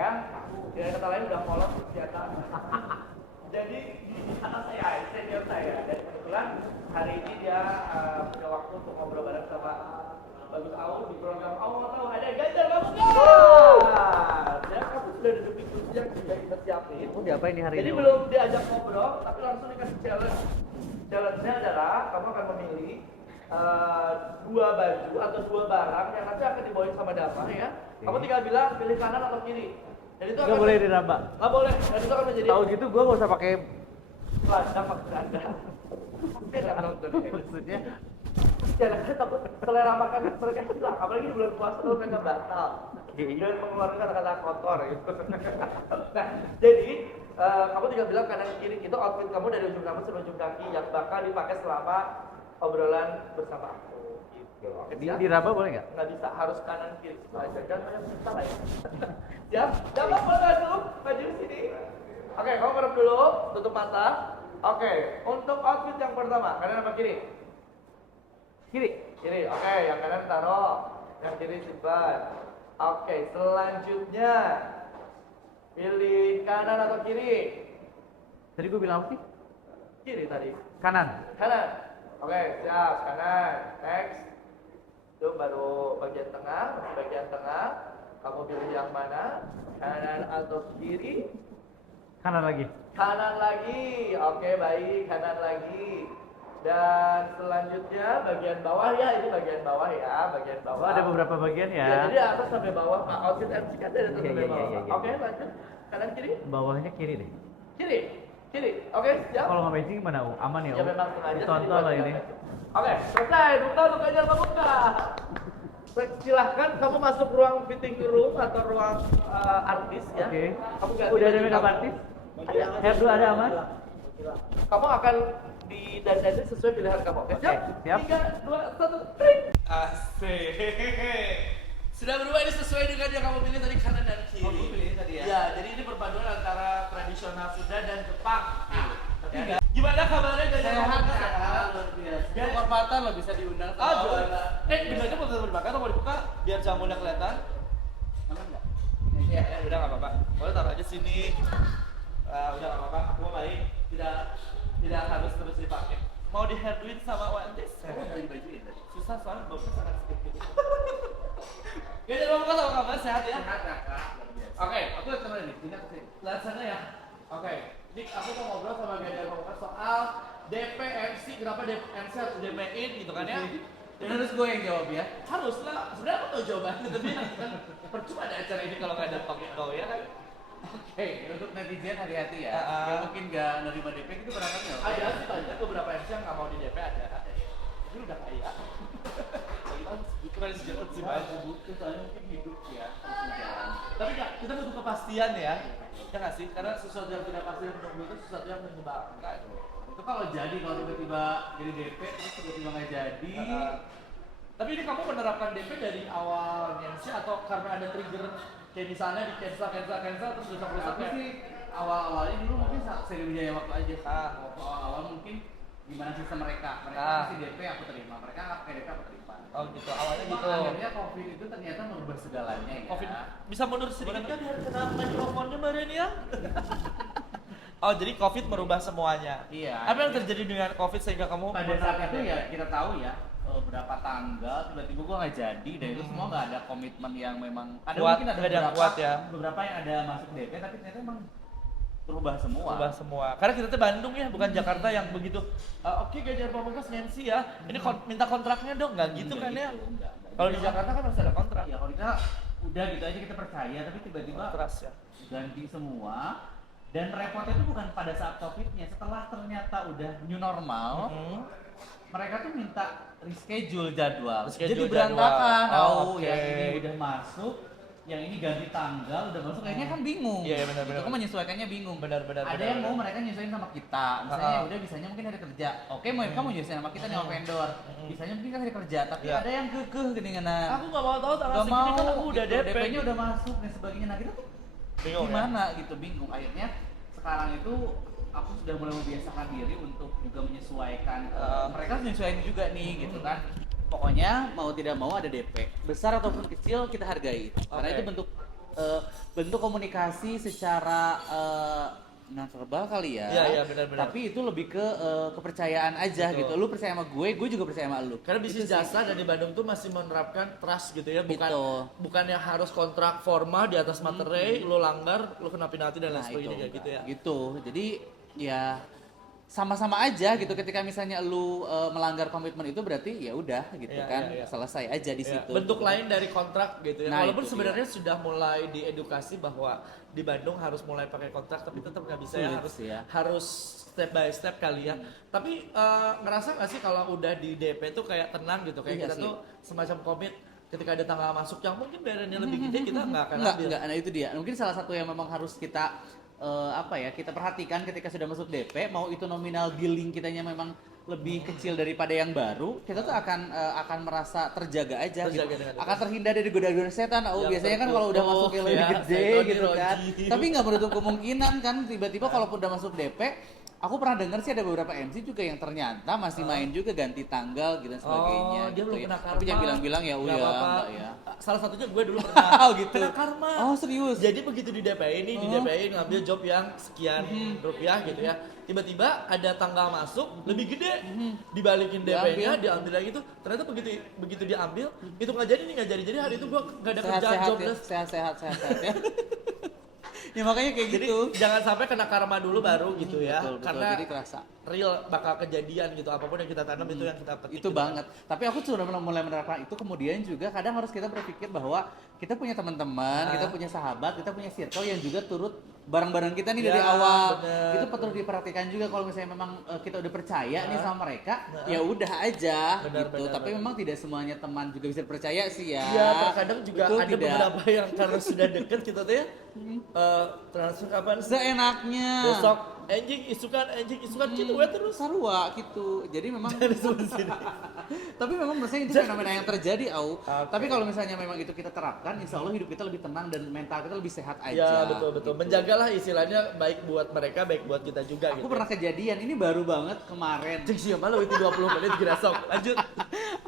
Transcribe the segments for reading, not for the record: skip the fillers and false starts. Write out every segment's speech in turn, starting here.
ya. Dengan kata lain udah polos senjata. Jadi di atas saya, senior saya, dan kebetulan hari ini dia punya waktu untuk ngobrol bareng sama Bagus Aul di program Aul Tahu ada Ganjar Pamungkas. Ya, kamu sudah duduk di kursi yang sudah kita siapin. Diapain nih hari Jadi ini? belum diajak ngobrol, tapi langsung dikasih challenge. Challenge-nya adalah kamu akan memilih dua baju atau dua barang yang nanti akan dibawain sama Dava ya. Kamu tinggal bilang pilih kanan atau kiri. Jadi itu Nggak boleh diraba. Nggak boleh. Dan itu akan menjadi Tahu gitu gue nggak usah pakai Belanda maksud Anda. Beda nonton. maksudnya. Jangan takut selera makan mereka hilang. Apalagi di bulan puasa tuh mereka batal. Dan mengeluarkan kata-kata kotor gitu. Nah, jadi kamu tinggal bilang kanan kiri itu outfit kamu dari ujung rambut sampai ujung kaki yang bakal dipakai selama obrolan bersama aku. Gitu. Diraba boleh nggak? Nggak bisa, harus kanan kiri aja. Jangan banyak cerita lah ya. Siap? Jangan maju sini. Oke, kamu merem dulu, tutup mata. Oke, untuk outfit yang pertama, kanan apa kiri? Kiri. Oke, yang kanan taruh, yang kiri simpan. Oke, selanjutnya pilih kanan atau kiri? Tadi gue bilang apa sih? Kiri tadi. Kanan. Oke, siap, kanan. Next. Itu baru bagian tengah. Kamu pilih yang mana? Kanan atau kiri? Kanan lagi. Kanan lagi. Oke, baik, kanan lagi. Dan selanjutnya bagian bawah ya, ini bagian bawah ya, bagian bawah. Oh, ada beberapa bagian ya. Jadi atas sampai bawah, Pak. Outfit MC kan dari atas sampai bawah. Iya. Oke, lanjut. Kanan kiri? Bawahnya kiri deh. Kiri. Oke, siap. Kalau nggak matching gimana? Aman ya? Ya memang sengaja. Tonton lah ini. Oke, selesai. Buka untuk Ganjar Pamungkas. Silahkan kamu masuk ruang fitting room atau ruang artis ya. Oke. Kamu ganti Udah ada baju makeup kamu. artis? Ada. Hair dulu ada aman? Kamu akan didandani sesuai pilihan kamu. Oke, siap? Siap. 3, 2, 1, tring. Asik. Sudah berubah ini sesuai dengan yang kamu pilih tadi kanan dan kiri. Oh, gue pilih tadi ya? Ya, jadi ini perpaduan antara tradisional Sunda dan Jepang. Ya. Gimana kabarnya Ganjar Pamungkas? Biar kehormatan lo bisa diundang sama juara. Binganya mau tetap dibakar atau mau dibuka biar jamunya kelihatan? Aman nggak? Ya, udah nggak apa-apa. Boleh taruh aja sini. Udah nggak apa-apa. Aku mau baik. Tidak harus terus dipakai. Mau di hair duit sama Wandes? Beli baju ini. Susah soalnya baunya sangat sedikit. Ganjar Pamungkas apa kabar? Sehat ya? Sehat kakak. Oke, aku lihat kemana nih? Sini aku sini. Lihat sana ya. Oke, ini aku mau ngobrol sama Ganjar Pamungkas soal DP MC. Kenapa MC harus DP-in gitu kan ya? Dan harus gue yang jawab ya. Harus lah. Sebenarnya aku tahu jawabannya, tapi kan percuma ada acara ini kalau nggak ada topik kau ya kan? Oke, untuk netizen hati-hati ya. Yang mungkin nggak nerima DP itu barangkali nggak? Ada sih banyak beberapa MC yang nggak mau di DP ada. Ini udah kaya. Itu kan sejauh sih banyak. Butuh soalnya mungkin hidup ya. Harus jalan. Tapi nggak, kita butuh kepastian ya. Ya nggak sih? Karena sesuatu yang tidak pasti dan menunggu itu sesuatu yang menyebalkan. Itu kalau jadi, kalau tiba-tiba jadi DP terus tiba-tiba nggak jadi. Tapi ini kamu menerapkan DP dari awal MC atau karena ada trigger kayak misalnya di cancel terus rusak-rusak Tapi ya? sih awal-awalnya dulu mungkin seri wijaya waktu aja. Waktu awal-awal mungkin gimana sistem mereka kasih DP aku terima, mereka nggak pakai DP aku terima. Oh gitu, awalnya Cuma gitu. akhirnya COVID itu ternyata merubah segalanya ya. Covid bisa mundur sedikit kan biar kena mikrofonnya Mbak Reni ya? Oh jadi Covid merubah semuanya. Iya. Apa yang terjadi dengan Covid sehingga kamu Pada saat itu ya kita tahu ya berapa tanggal tiba-tiba gua nggak jadi dan itu semua nggak ada komitmen yang memang ada Kuat, mungkin ada nggak ada yang beberapa, kuat ya. beberapa yang ada masuk DP tapi ternyata emang berubah semua. Berubah semua. Karena kita tuh Bandung ya, bukan Jakarta yang begitu. Oke, Ganjar Pamungkas MC ya. Ini minta kontraknya dong, nggak gitu kan ya? Enggak. Kalau di Jakarta kan masih ada kontrak. Ya kalau kita udah gitu aja kita percaya tapi tiba-tiba Kontras ya. ganti semua. Dan repotnya itu bukan pada saat COVID-nya, setelah ternyata udah new normal, mereka tuh minta reschedule jadwal. Jadi berantakan. Yang ini udah masuk, yang ini ganti tanggal, udah masuk, kayaknya kan bingung. Iya, benar. Itu kan menyesuaikannya bingung. Benar. Ada yang mau mereka nyesuaiin sama kita, misalnya udah bisanya mungkin hari kerja. Oke, mau kamu nyesuaiin sama kita nih sama vendor. Bisanya mungkin kan hari kerja, tapi ada yang kekeh geningan. Aku nggak mau tahu tanggal Gak segini mau, kan aku udah gitu, DP. DP-nya udah masuk dan sebagainya. Nah kita tuh Bingung, gimana gitu, bingung. Akhirnya sekarang itu aku sudah mulai membiasakan diri untuk juga menyesuaikan. Mereka harus menyesuaikan juga nih gitu kan. Pokoknya mau tidak mau ada DP, besar ataupun kecil kita hargai. Karena itu bentuk bentuk komunikasi secara non-verbal kali ya. Iya, benar-benar. Tapi itu lebih ke kepercayaan aja. Betul. Gitu. Lu percaya sama gue juga percaya sama lu. Karena bisnis jasa dan di Bandung tuh masih menerapkan trust gitu ya, bukan yang harus kontrak formal di atas materai, lu langgar, lu kena penalti dan lain sebagainya kayak gitu ya. Gitu. Jadi ya sama-sama aja gitu ketika misalnya lu melanggar komitmen itu berarti ya udah gitu kan selesai aja di situ. Bentuk lain dari kontrak gitu ya. Nah, walaupun itu sebenarnya sudah mulai diedukasi bahwa di Bandung harus mulai pakai kontrak tapi tetap nggak bisa harus step by step kali ya. Tapi ngerasa nggak sih kalau udah di DP tuh kayak tenang gitu kayak kita tuh semacam komit ketika ada tanggal masuk yang mungkin bayarannya lebih gede kita nggak akan ambil. Enggak, nah itu dia. Mungkin salah satu yang memang harus kita kita perhatikan ketika sudah masuk DP, mau itu nominal billing kitanya memang lebih kecil daripada yang baru, kita tuh akan merasa terjaga aja gitu. Akan terhindar dari godaan setan. Biasanya kan kalau udah masuk yang lebih gede gitu kan. Tapi nggak menutup kemungkinan kan tiba-tiba kalaupun udah masuk DP, aku pernah dengar sih ada beberapa MC juga yang ternyata masih main juga ganti tanggal gitu dan sebagainya. Dia belum kena karma. Tapi jangan bilang-bilang ya enggak ya. Salah satunya gue dulu pernah gitu. kena karma. Oh serius? Jadi begitu di DPI ini, di DPI ngambil job yang sekian rupiah gitu ya. Tiba-tiba ada tanggal masuk lebih gede, dibalikin DP-nya, diambil lagi tuh. Ternyata begitu diambil, itu nggak jadi. Jadi hari itu gue nggak ada kerjaan jobless. Sehat ya. Ya makanya kayak jadi, gitu. Jangan sampai kena karma dulu baru gitu ya. Betul, karena jadi kerasa. Real bakal kejadian gitu. Apapun yang kita tanam itu yang kita petik. Itu gitu banget. Tapi aku sudah mulai menerapkan itu. Kemudian juga kadang harus kita berpikir bahwa kita punya teman-teman, kita punya sahabat, kita punya circle yang juga turut bareng-bareng kita nih dari awal. Itu perlu diperhatikan juga kalau misalnya memang kita udah percaya nih sama mereka, ya udah aja gitu. Tapi memang tidak semuanya teman juga bisa percaya sih ya. Iya, terkadang juga betul, ada beberapa yang karena sudah deket kita tuh ya transfer kapan seenaknya. Besok anjing isukan gitu ya terus sarua gitu. Jadi memang tapi memang maksudnya itu fenomena yang terjadi tapi kalau misalnya memang itu kita terapkan, insya Allah hidup kita lebih tenang dan mental kita lebih sehat aja. Ya betul gitu. Menjagalah istilahnya baik buat mereka baik buat kita juga. Aku pernah kejadian ini baru banget kemarin. Siapa lo itu 20 menit kira sok lanjut.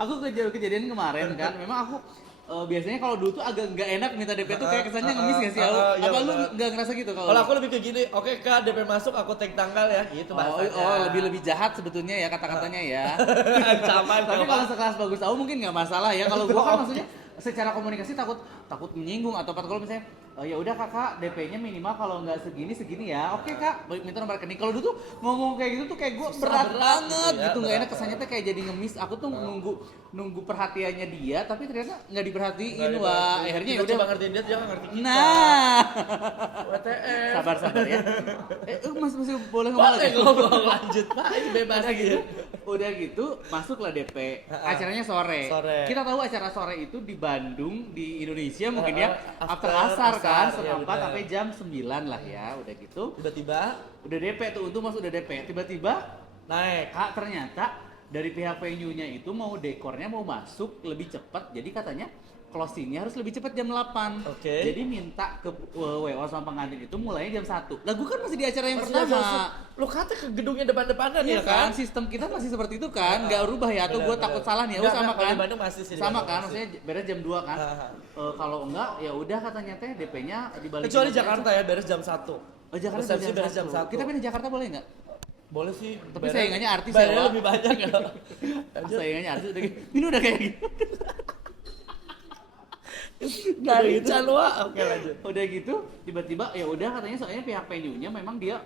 Aku kejadian kemarin kan, memang aku biasanya kalau dulu tuh agak nggak enak minta DP tuh kayak kesannya ngemis nggak sih? Apa lu nggak ngerasa gitu kalau? Kalau aku lebih ke gini, oke Kak DP masuk aku tag tanggal ya, gitu bahasanya. Lebih jahat sebetulnya ya kata-katanya ya. Ancaman. Tapi kalau sekelas bagus tahu mungkin nggak masalah ya. Kalau gua kan maksudnya secara komunikasi takut menyinggung atau kalau misalnya ya udah kakak DP-nya minimal kalau nggak segini ya. Oke kak, minta nomor rekening. Kalau dulu tuh ngomong kayak gitu tuh kayak gue berat banget gitu, nggak enak kesannya tuh kayak jadi ngemis. Aku tuh nunggu perhatiannya dia, tapi ternyata nggak diperhatiin. Wah, akhirnya udah coba ngertiin dia nggak ngerti kita. Nah, WTF. sabar ya. Masih boleh ngomong lagi. Ngomong lanjut Pak, ini bebas gitu. Udah gitu, masuklah DP. Acaranya sore. Kita tahu acara sore itu di Bandung, di Indonesia mungkin ya after asar kan, setengah 4 sampai jam 9 lah ya. Udah gitu. Tiba-tiba udah DP tuh, untung udah DP. Tiba-tiba naik. Ternyata dari pihak venue-nya itu mau dekornya mau masuk lebih cepat. Jadi katanya closingnya harus lebih cepat jam 8. Jadi minta ke WO sama pengantin itu mulainya jam 1. Lah gue kan masih di acara yang pertama. Lo kata ke gedungnya depan-depanan ya kan? Sistem kita masih seperti itu kan, nggak rubah ya. Atau gue takut salah nih, sama kan? Sama kan, maksudnya beres jam 2 kan. Kalau enggak ya udah katanya teh DP-nya dibalikin. Kecuali Jakarta ya beres jam 1. Jakarta beres jam 1. Kita pindah Jakarta boleh nggak? Boleh sih. Tapi saingannya artis ya, Wak. Lebih banyak ya. Saingannya artis udah gitu. Ini udah kayak gitu. Dari Calwa, oke lanjut. Udah gitu, tiba-tiba ya udah katanya soalnya pihak venue-nya memang dia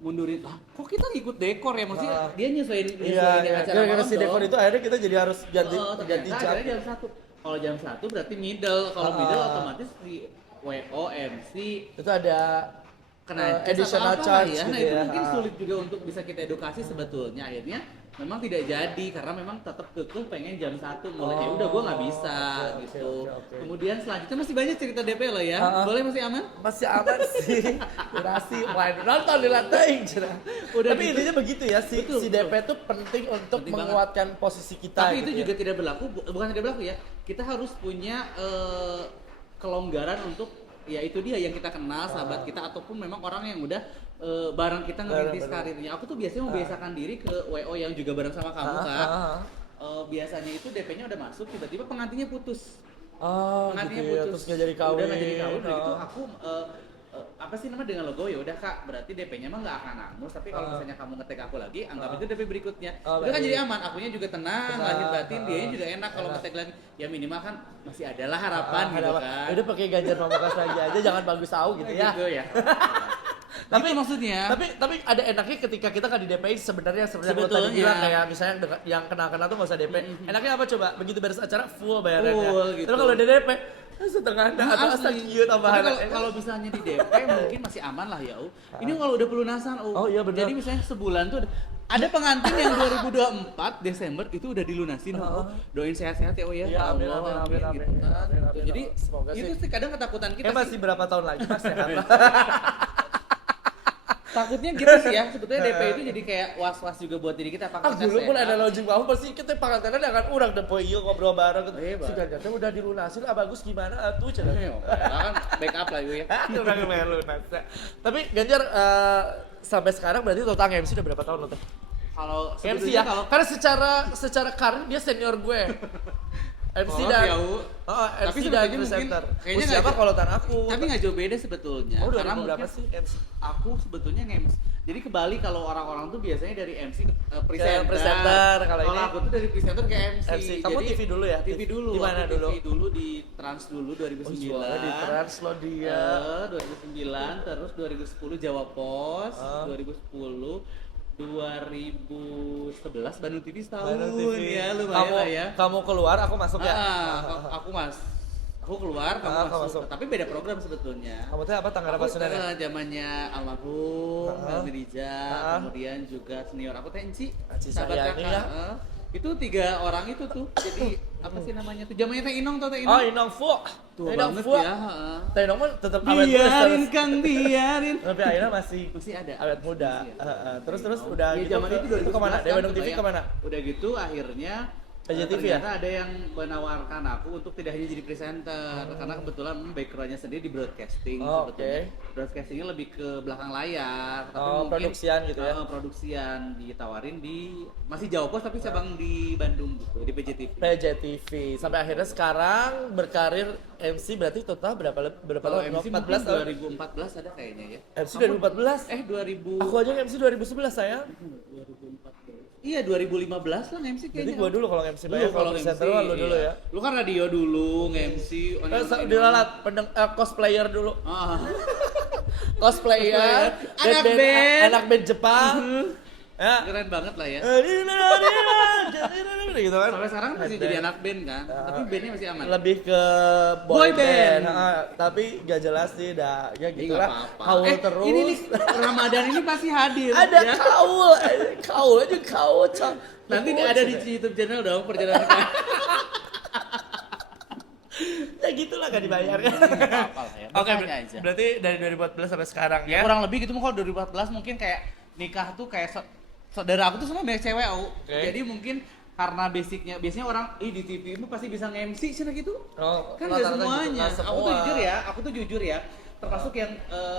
mundurin. Kok kita ngikut dekor ya? Maksudnya dia nyesuaiin acara gara-gara si dekor itu akhirnya kita jadi harus ganti jam. Jam 1. Kalau jam 1 berarti middle. Kalau middle otomatis di WO MC itu ada kena additional charge ya. gitu Nah, itu ya. mungkin sulit juga untuk bisa kita edukasi sebetulnya. Akhirnya memang tidak jadi karena memang tetap kekeh pengen jam 1 mulai. Ya udah gua nggak bisa gitu. Kemudian selanjutnya masih banyak cerita DP lo ya. Boleh masih aman? Masih aman sih. Durasi main nonton di lantai cerah. Tapi gitu. Intinya begitu ya si DP itu penting untuk menguatkan posisi kita. Tapi gitu itu juga tidak berlaku, bukan tidak berlaku ya. Kita harus punya kelonggaran untuk ya itu dia yang kita kenal, sahabat kita ataupun memang orang yang udah bareng kita ngerintis karirnya. Aku tuh biasanya membiasakan diri ke WO yang juga bareng sama kamu Kak. Biasanya itu DP-nya udah masuk, tiba-tiba pengantinnya putus. Oh, Pengantinnya gitu ya. putus. Terus nggak jadi kawin. Udah nggak jadi kawin, udah gitu Oh. aku apa sih nama dengan logo, ya udah Kak, berarti DP-nya mah nggak akan hangus, tapi kalau misalnya kamu ngetek aku lagi, anggap itu DP berikutnya. Oh, Udah kan baik. jadi aman, akunya juga tenang, lahir batin, dia juga enak kalau Enak. ngetek lagi. Ya minimal kan masih adalah harapan Ah, gitu ada apa? kan. Udah pakai Ganjar Pamungkas lagi aja, jangan bagus tahu gitu ya. Gitu ya. Tapi Gitu maksudnya. Tapi ada enaknya ketika kita kan di DPI sebenarnya seperti yang lo tadi Sebetulnya. bilang kayak misalnya yang kenal-kenal tuh nggak usah DP. Enaknya apa coba? Begitu beres acara full bayarannya. Full, gitu. Terus kalau di DP setengah Nah, atau asli. sekian tambahan. Tapi kalau misalnya di DP mungkin masih aman lah ya, Ini kalau udah pelunasan, Oh, iya bener. Jadi misalnya sebulan tuh ada pengantin yang 2024 Desember itu udah dilunasin, Doain sehat-sehat ya, ya. Iya, amin, Allah, amin, amin, gitu kan. amin, amin. Jadi Semoga itu sih. sih kadang ketakutan kita Masih sih. berapa tahun lagi Mas sehat lah. Takutnya gitu sih ya, sebetulnya DP itu jadi kayak was-was juga buat diri kita, apakah kita Dulu pun sehat. ada logik bahwa pasti kita pengantinan akan urang depo ieu ngobrol bareng. Iya, Si Ganjar teh udah dilunasin, bagus gimana atuh cenah. Iya, kan backup lah ya. Urang melu nasa. Tapi Ganjar sampai sekarang berarti total MC udah berapa tahun lo teh? Kalau MC sebetulnya ya, karena secara karir dia senior gue. MC Oh, dan ya, U. MC Tapi dan sebetulnya presenter. kayaknya Siapa nggak- kalau tan aku? Tapi nggak jauh beda sebetulnya. Oh, udah Karena berapa mungkin sih MC? aku sebetulnya nge-MC. Jadi kebalik kalau orang-orang tuh biasanya dari MC ke presenter, presenter. kalau ini- aku tuh dari presenter ke MC. MC. Kamu TV dulu ya? TV dulu. Di mana Aku dulu? TV dulu di Trans dulu Oh, 2009. juara di Trans lo dia. 2009, terus 2010 Jawa Pos, Ah. 2010 2011 Bandung TV setahun. Bandung TV. Ya, lumayan Kamu, lah ya. kamu keluar, aku masuk ya. Aku keluar, kamu kamu masuk. masuk. Tapi beda program sebetulnya. Kamu teh apa tanggal apa Aku sebenarnya? zamannya almarhum Helmi Rija, Ah. kemudian juga senior aku Tenci, Aci sahabat Saryani kakak. ya. Itu 3 orang itu tuh. Jadi apa sih namanya tuh? Zamannya Teh Inong tau Teh Inong? Oh, Inong Fu. Tua Inong banget Fu. ya. heeh. Teh Inong mah tetap awet muda. Biarin terus. Kang, biarin. Tapi akhirnya masih Masih ada. awet muda. Masih ada. Terus udah Ya, gitu zaman itu itu kemana? 2011 Dari Bandung kan, TV kebayang. kemana? Udah gitu akhirnya PJTV ternyata ada yang menawarkan aku untuk tidak hanya jadi presenter karena kebetulan backgroundnya sendiri di broadcasting. Oh, sebetulnya. Broadcastingnya lebih ke belakang layar, tapi Oh, mungkin produksian gitu ya? Produksian ditawarin di masih Jawa Pos tapi cabang di Bandung gitu di PJTV. PJTV sampai akhirnya sekarang berkarir MC berarti total berapa Kalau tahun? MC 14 tahun. 2014 ada kayaknya ya. MC 2014. 2000. Aku aja MC 2011 saya. 2014. Iya 2015 lah MC Jadi kayaknya. gua dulu kalau MC Dulu banyak kalau kalau presenter MC, mah lu dulu iya. ya. Lu kan radio dulu, nge-MC. Dilalat cosplayer dulu. Ah. Cosplayer, Anak band. anak band Jepang. Ya. Keren banget lah ya. Gitu kan. Sampai sekarang masih jadi anak band kan, tapi bandnya masih aman. Lebih ke Boy band. Tapi gak jelas sih dah. Ya Iya, gitu nggak lah. apa-apa. Kaul terus. Ini nih Ramadan ini pasti hadir. Ada ya. kaul aja kaul. Nanti ada di YouTube channel dong perjalanan kita. Ya gitulah gak dibayar. Apa-apa lah ya. Oke, Bertanya aja. berarti dari 2014 sampai sekarang ya. Kurang lebih gitu, kalau 2014 mungkin kayak nikah tuh kayak saudara aku tuh semua banyak cewek, Oke. Jadi mungkin karena biasanya orang di TV itu pasti bisa nge-MC cina gitu. Oh, Kan nggak rata-rata semuanya. gitu, nggak Aku tuh jujur ya. Termasuk yang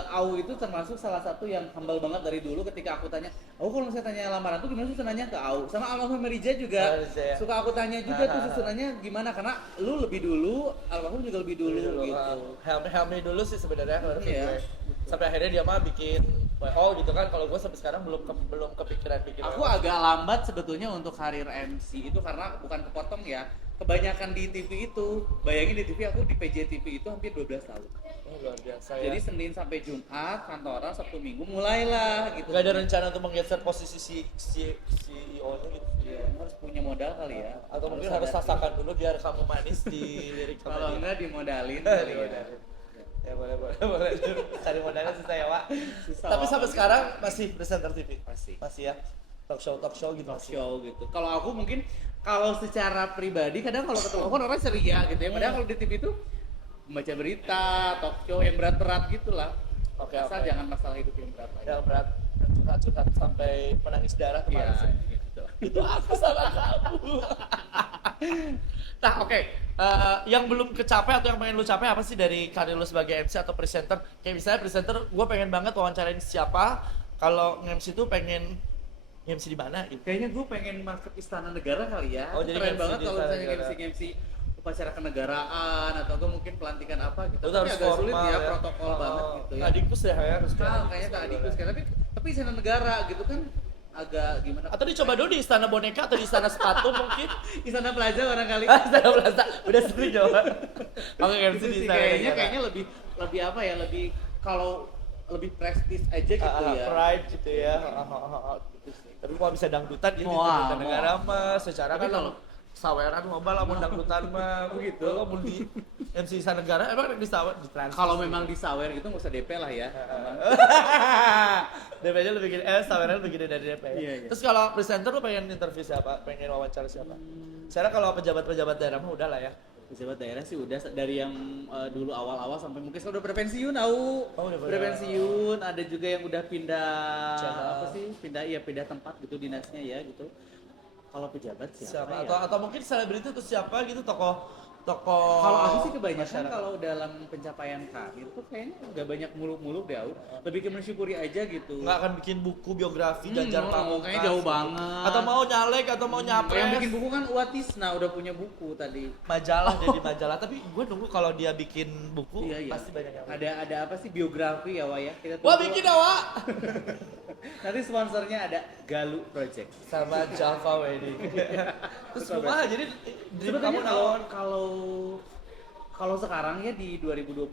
Au itu termasuk salah satu yang humble banget dari dulu ketika aku tanya, Au kalau misalnya tanya lamaran tuh gimana susah nanya ke Au. Sama almarhum Merija juga Merija, ya. suka aku tanya juga tuh susunannya gimana, karena lu lebih dulu, almarhum juga lebih dulu gitu. Helmi dulu sih sebenarnya menurut Iya. gue. Sampai akhirnya dia mah bikin WO gitu kan. Kalau gue sampai sekarang belum kepikiran bikin Aku WO. agak lambat sebetulnya untuk karir MC itu karena bukan kepotong ya. Kebanyakan di TV itu, bayangin di TV aku di PJTV itu hampir 12 tahun. Oh, luar biasa ya. Jadi Senin sampai Jumat kantoran, Sabtu Minggu mulailah gitu. Gak ada rencana untuk menggeser posisi si CEO-nya gitu. Ya, harus punya modal kali ya. Atau mungkin harus ada- sasakan dulu biar kamu manis di lirik sama Kalau dia. enggak dimodalin Eh, kali ya. dimodalin. Ya boleh. Cari modalnya susah ya, Wak. Susah, Tapi Wak. sampai sekarang masih presenter TV. Masih ya. Talk show gitu talk masih. show gitu. Kalau aku mungkin kalau secara pribadi kadang kalau ketemu aku kan orang ceria gitu ya. Padahal kalau di TV itu membaca berita, talk show yang berat-berat gitulah. Oke, Asal oke. jangan masalah hidup yang berat aja. Yang berat curhat sampai menangis darah Iya, kemarin. gitu. Itu aku sama kamu. Nah, oke. Yang belum kecapai atau yang pengen lu capai apa sih dari karir lu sebagai MC atau presenter? Kayak misalnya presenter, gue pengen banget wawancarain siapa. Kalau MC tuh pengen MC di mana gitu. Kayaknya gue pengen masuk Istana Negara kali ya. Oh, jadi Keren MC banget di kalau Istana misalnya Negara. MC upacara kenegaraan atau enggak mungkin pelantikan apa gitu. Itu Tapi harus agak sulit formal ya, ya. protokol banget gitu ya. Adikus deh ya harus Kayaknya ke Adikus kayak tapi istana negara gitu kan agak gimana? Atau dicoba dulu di istana boneka atau di istana sepatu mungkin. Istana Plaza barangkali. Istana Plaza. Udah sering coba. Oke, MC Itu di sih istana negara. kayaknya lebih apa ya? Lebih kalau lebih prestis aja gitu ya. Pride gitu ya. Gitu sih. Tapi kalau bisa dangdutan ya di Wah, istana negara mah secara Tapi kan kalau- saweran loba lah mau dangdutan mah Begitu. Kalau mau di MC istana negara emang di sawer di trans. Kalau memang di sawer gitu nggak usah DP lah ya. DP-nya lebih gede, saweran lebih gede dari DP. Iya, iya. Terus kalau presenter lu pengen interview siapa? Pengen wawancara siapa? Sekarang kalau pejabat-pejabat daerah mah udah lah ya. Pejabat daerah sih udah dari yang dulu awal-awal sampai mungkin sekarang udah pada pensiun tahu. Oh, udah Udah pensiun, ada juga yang udah pindah Channel. apa sih? Pindah tempat gitu dinasnya ya gitu. Kalau pejabat siapa ya? Atau mungkin selebriti itu siapa gitu tokoh Kalau aku sih kebanyakan masyarakat. kalau dalam pencapaian karir tuh kayaknya nggak banyak muluk-muluk deh, Au. Lebih ke mensyukuri aja gitu. nggak akan bikin buku biografi Ganjar Pamungkas kayaknya jauh banget. atau mau nyalek atau mau nyapres Yang bikin buku kan Watisna udah punya buku tadi. majalah jadi majalah tapi gue nunggu kalau dia bikin buku Iya. pasti banyak yang Ada apa sih biografi ya, Wak ya? Kita wah tunggu. bikin awa Nanti sponsornya ada Galuh Project. sama Java Wedding terus kumaha jadi Sebetulnya naon? kalau sekarang ya di 2024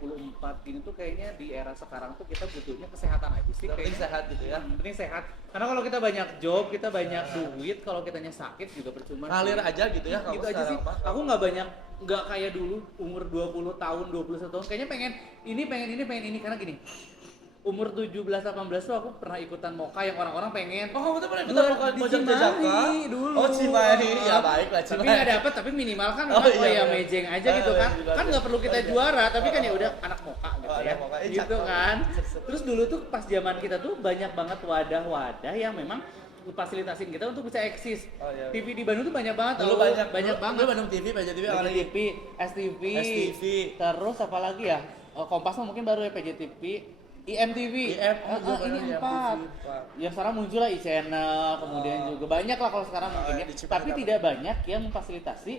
ini tuh kayaknya di era sekarang tuh kita butuhnya kesehatan aja sih penting kayaknya. sehat gitu ya Penting sehat. Karena kalau kita banyak job, kita banyak duit, kalau kitanya sakit juga percuma. ngalir sih. aja gitu ya kamu Gitu aja sih. sekarang mah. Aku nggak kayak dulu umur 20 tahun, 21 tahun. Kayaknya pengen ini karena gini. Umur 17 18 tuh aku pernah ikutan moka yang orang-orang pengen. Oh, kamu tuh pernah ikutan moka di Bojong Cimahi Jajaka? dulu. Oh, Cimahi. Ya, baik lah, Tapi Cimahi. nggak dapet, tapi minimal kan Oh, memang, iya, ya iya. mejeng aja gitu kan. Iya, Kan iya. nggak perlu kita Oh, iya. juara, tapi kan ya udah anak moka gitu Oh, ya. anak moka. Gitu Cakep. kan. Terus dulu tuh pas zaman kita tuh banyak banget wadah-wadah yang memang fasilitasin kita untuk bisa eksis. Oh, iya. TV di Bandung tuh banyak banget. Dulu tau. banyak banget. Dulu Bandung TV, PJTV awalnya PJTV, STV, STV. terus apa lagi ya? Kompas mah mungkin baru ya PJTV, IMTV, ini empat. Yang sekarang muncul lah e-channel, kemudian juga banyak lah kalau sekarang mungkin ya. di Cimahi Tapi dapat. tidak banyak yang memfasilitasi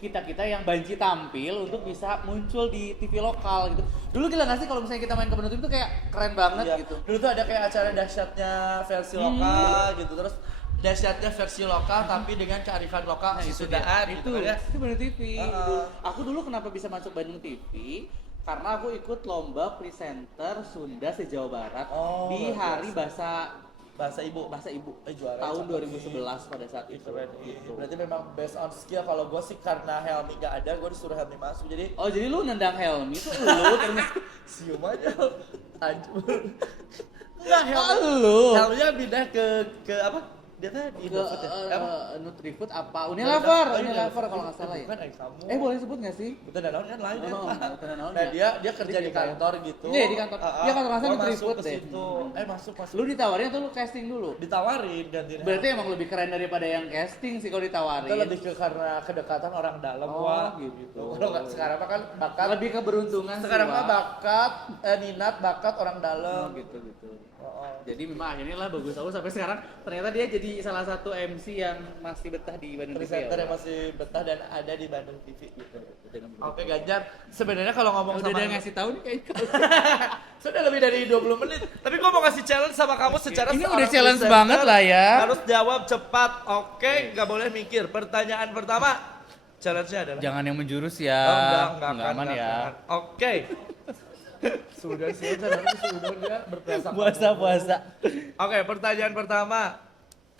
kita yang banci tampil untuk bisa muncul di TV lokal gitu. Dulu gila nggak sih kalau misalnya kita main ke Bandung TV itu kayak keren banget Iya. gitu. Dulu tuh ada kayak acara dahsyatnya versi lokal gitu terus dahsyatnya versi lokal tapi dengan kearifan lokal Nah, itu Sundaan dia. gitu kan ya. Itu Bandung TV. Heeh. Aku dulu kenapa bisa masuk Bandung TV? Karena aku ikut lomba presenter Sunda se-Jawa Barat Oh, di luar hari biasa. bahasa Bahasa Ibu tahun juara cakep. 2011 pada saat itu. Keren Gitu. berarti memang based on skill kalau gue sih karena Helmi gak ada gue disuruh Helmi masuk jadi Oh jadi lu nendang Helmi itu lu ternyata. sium aja tajam enggak Lu Helmi-nya pindah ke apa dia tadi ke Indofood ya? Apa? Nutrifood apa? Unilever, Oh, Unilever kalau nggak salah ya. bukan ayah kamu Boleh sebut nggak sih? Bukan Danone kan lain kan Oh, Bukan Danone nah ya. dia kerja Jadi di kayak- kantor gitu Iya, di kantor. Iya, kantor rasa Gua Nutrifood masuk ke deh. situ. Masuk Lu ditawarin atau lu casting dulu? ditawarin gantiin Berarti emang lebih keren daripada yang casting sih kalau ditawarin. itu lebih ke karena kedekatan orang dalam Oh, wah gitu. kalau nggak sekarang mah kan bakat Lebih keberuntungan sih, sekarang mah Wak. bakat minat bakat orang dalam gitu. Oh, Jadi memang akhirnya lah bagus aku sampai sekarang ternyata dia jadi salah satu MC yang masih betah di Bandung TV. presenter yang masih betah dan ada di Bandung TV gitu. Oke Ganjar, sebenarnya kalau ngomong Udah sama dia ngasih tahu nih kayaknya. sudah lebih dari 20 menit. Tapi gua mau kasih challenge sama kamu secara Ini seorang udah challenge presenter. banget lah ya. Harus jawab cepat. Oke, nggak boleh mikir. Pertanyaan pertama, challenge-nya adalah Jangan yang menjurus ya. Oh, enggak akan, aman enggak ya. akan. Oke. Sudah sih, sudah dia berprasangka. Puasa. Oke, pertanyaan pertama.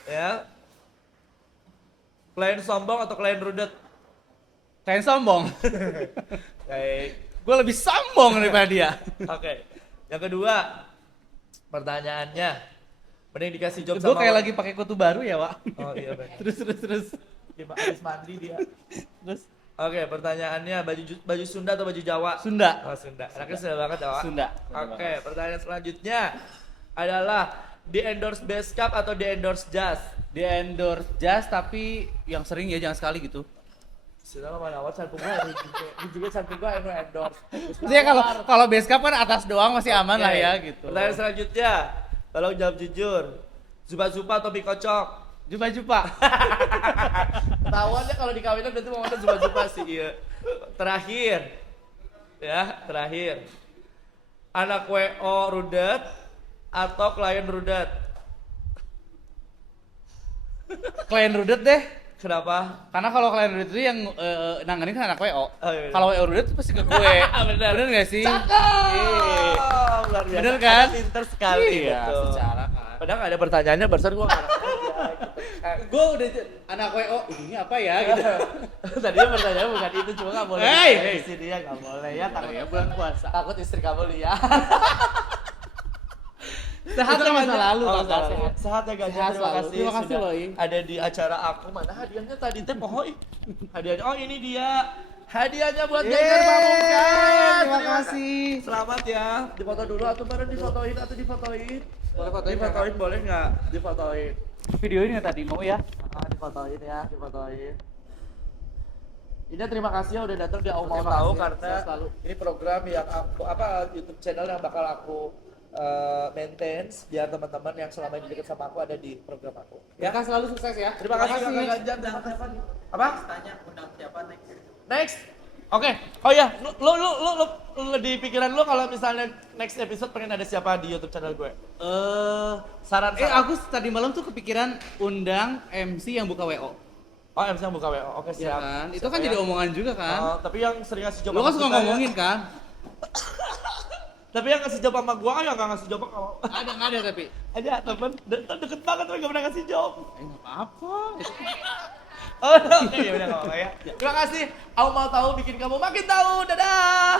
Ya. Klien sombong atau klien rudet? Kayak sombong. Baik. Gue lebih sombong daripada dia. Oke. Yang kedua, pertanyaannya. Mending dikasih job Gue sama kayak lagi pakai kutu baru ya, Wak. Oh iya benar. Terus. Habis mandi dia. Terus Oke, pertanyaannya baju Sunda atau baju Jawa? Sunda. Oh, Sunda. Anaknya Sunda banget ya, Wak? Sunda. Oke, pertanyaan selanjutnya adalah di endorse Best Cup atau di endorse Jazz? Di endorse jazz tapi yang sering ya jangan sekali gitu. Sudah mana awal cantik gua juga cantik gua yang endorse. Maksudnya kalau base cap kan atas doang masih aman lah ya gitu. Pertanyaan selanjutnya, tolong jawab jujur. Zupa-zupa atau mie kocok? Jupa-jupa. Tahuannya kalau dikawinin berarti mau makan zupa-zupa sih, iya. Terakhir. Ya, terakhir. Anak WO rudet atau klien rudet? Klien rudet deh. Kenapa? Karena kalau klien rudet itu yang nanganin kan anak WO. Oh, iya. Kalau WO rudet itu pasti ke gue. Bener nggak sih? Cakep! Luar biasa. Bener kan? Anda pinter sekali. Iya, betul. secara kan. Padahal nggak ada pertanyaannya, barusan gua ngarang aja gitu. Gue udah anak WO, ini apa ya gitu. Tadinya pertanyaan bukan itu, cuma nggak boleh. Hey! Di sini ya nggak boleh ya. Takut Ya bulan puasa. takut istri kamu lihat. Sehat Itu kan masa Ganjar? lalu, Oh, Kak. sehat. Sehat. Sehat ya Ganjar, Sehat terima selalu. kasih. Terima kasih sudah loh, I. ada di acara aku. Mana hadiahnya tadi teh pohoi. Hadiahnya, oh ini dia. Hadiahnya buat Ganjar Pamungkas. Terima kasih. Selamat ya. Difoto dulu atau bareng difotoin atau difotoin? Boleh fotoin, Difotoin boleh nggak? Difotoin. Video ini tadi mau ya? Difotoin ya, difotoin. Ini terima kasih ya udah datang di Aku Mau Terima Tahu kasih, karena saya selalu. ini program yang aku YouTube channel yang bakal aku maintain biar teman-teman yang selama ini dekat sama aku ada di program aku. Ya kan selalu sukses ya. Terima kasih Kakak Ganjar. Apa? Tanya undang siapa next? Next. Oke. Oh ya, lu di pikiran lu kalau misalnya next episode pengen ada siapa di YouTube channel gue? Saran. Aku tadi malam tuh kepikiran undang MC yang buka WO. Oh, MC yang buka WO. Oke, Ya siap. kan? Itu Siapa kan ya? jadi omongan juga kan. Oh, tapi yang sering ngasih job Lu kan sama suka kita ya. ngomongin kan? Tapi yang ngasih job sama gua kan yang gak ngasih job sama kamu. Nggak ada tapi. Aja temen, deket banget tapi gak pernah ngasih job. Nggak apa-apa. Oh, oke, ya udah gak apa-apa ya. Terima kasih. Aku Mau Tahu bikin kamu makin tahu. Dadah.